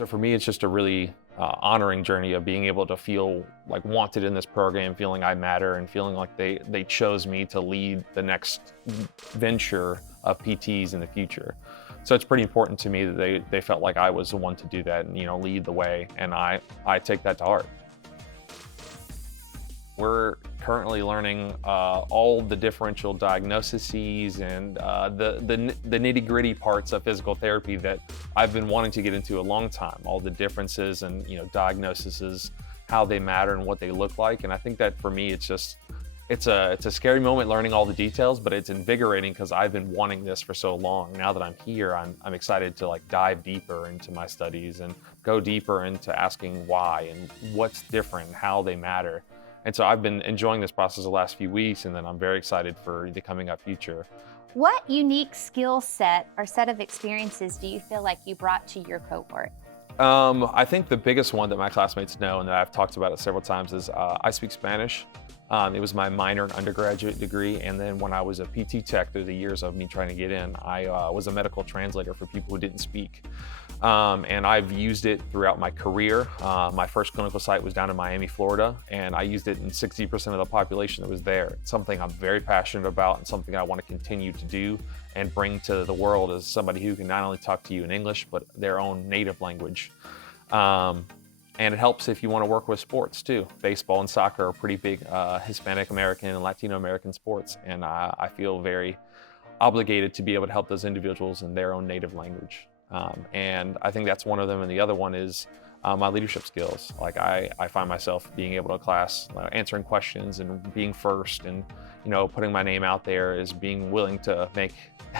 So for me, it's just a really honoring journey of being able to feel like wanted in this program, feeling I matter, and feeling like they chose me to lead the next venture of PTs in the future. So it's pretty important to me that they felt like I was the one to do that and, lead the way, and I take that to heart. We're currently learning all the differential diagnoses and the nitty-gritty parts of physical therapy that I've been wanting to get into a long time. All the differences and diagnoses, how they matter and what they look like. And I think that for me, it's a scary moment learning all the details, but it's invigorating because I've been wanting this for so long. Now that I'm here, I'm excited to dive deeper into my studies and go deeper into asking why and what's different, and how they matter. And so I've been enjoying this process the last few weeks, and then I'm very excited for the coming up future. What unique skill set or set of experiences do you feel like you brought to your cohort? I think the biggest one that my classmates know, and that I've talked about it several times, is I speak Spanish. It was my minor and undergraduate degree, and then when I was a PT tech through the years of me trying to get in, I was a medical translator for people who didn't speak. And I've used it throughout my career. My first clinical site was down in Miami, Florida, and I used it in 60% of the population that was there. It's something I'm very passionate about and something I want to continue to do and bring to the world as somebody who can not only talk to you in English, but their own native language. And it helps if you want to work with sports too. Baseball and soccer are pretty big Hispanic American and Latino American sports, and I feel very obligated to be able to help those individuals in their own native language. And I think that's one of them, and the other one is my leadership skills. I find myself being able to class, answering questions and being first, and putting my name out there, is being willing to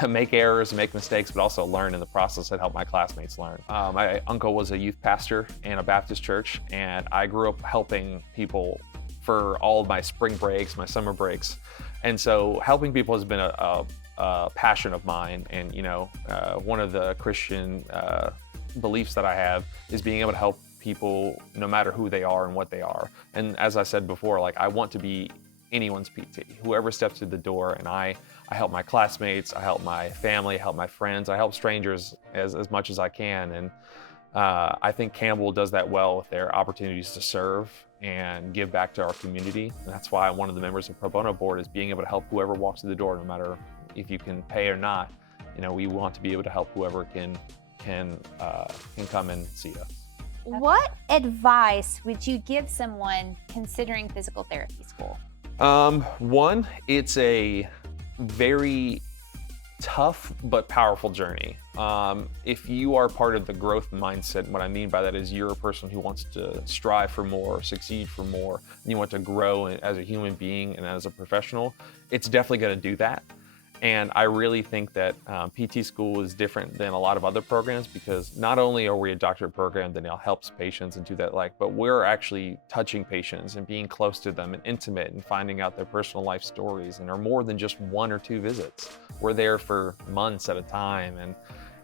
make errors and make mistakes, but also learn in the process and help my classmates learn. My uncle was a youth pastor in a Baptist church, and I grew up helping people for all of my spring breaks, my summer breaks. And so helping people has been a passion of mine. And one of the Christian beliefs that I have is being able to help people no matter who they are and what they are. And as I said before, I want to be anyone's PT, whoever steps through the door, and I help my classmates, I help my family, I help my friends, I help strangers as much as I can. And I think Campbell does that well with their opportunities to serve and give back to our community. And that's why one of the members of Pro Bono Board is being able to help whoever walks through the door, no matter if you can pay or not. We want to be able to help whoever can come and see us. What advice would you give someone considering physical therapy school? One, it's a very tough but powerful journey. If you are part of the growth mindset, what I mean by that is you're a person who wants to strive for more, succeed for more, and you want to grow as a human being and as a professional, it's definitely going to do that. And I really think that PT school is different than a lot of other programs, because not only are we a doctorate program that helps patients and do that, but we're actually touching patients and being close to them and intimate and finding out their personal life stories, and are more than just 1 or 2 visits. We're there for months at a time, and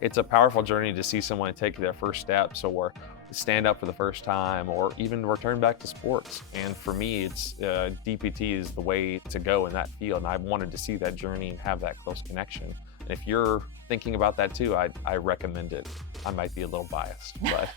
it's a powerful journey to see someone take their first steps, or stand up for the first time, or even return back to sports. And for me, it's DPT is the way to go in that field, and I wanted to see that journey and have that close connection. And if you're thinking about that too, I recommend it. I might be a little biased, but